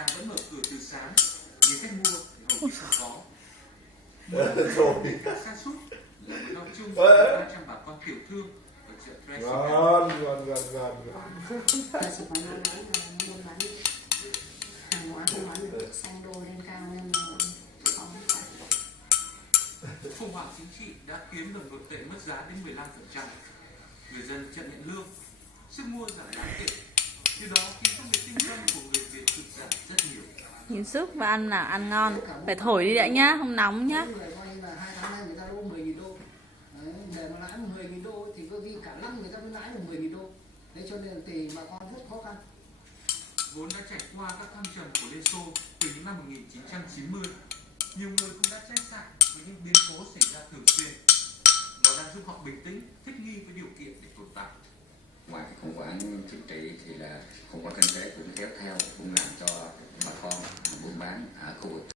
hàng vẫn mở cửa từ sáng, nhưng khách mua thì hầu như không có. Rồi. Sa sút là mối lo chung của 300 bà con tiểu thương ở chợ Ngon. Ta chỉ có nói là buôn bán hàng hóa không bán được, xăng đô lên cao nên là khó. Khủng hoảng chính trị đã khiến đồng nội tệ mất giá đến 15%. Người dân chậm nhận lương, sức mua giảm đáng kể. Điều đó khiến công việc kinh doanh của người Việt sụt giảm rất nhiều. Nhìn sức và ăn là ăn ngon. Phải thổi đi đã nhá, không nóng nhá. Người coi như là 2 tháng nay người ta lỗ 10.000 đô. Đấy, để mà lãi 10.000 đô thì có khi cả năm người ta mới lãi được 10.000 đô. Thế cho nên thì bà con rất khó khăn. Vốn đã trải qua các thăng trầm của Liên Xô từ những năm 1990, nhiều người cũng đã trách sạn với những biến cố xảy ra thường xuyên. Nó đang giúp họ bình tĩnh, thích nghi với điều kiện để tồn tại. Ngoài khủng hoảng chính trị thì là khủng hoảng kinh tế cũng kéo theo, cũng làm cho bà con buôn bán ở khu vực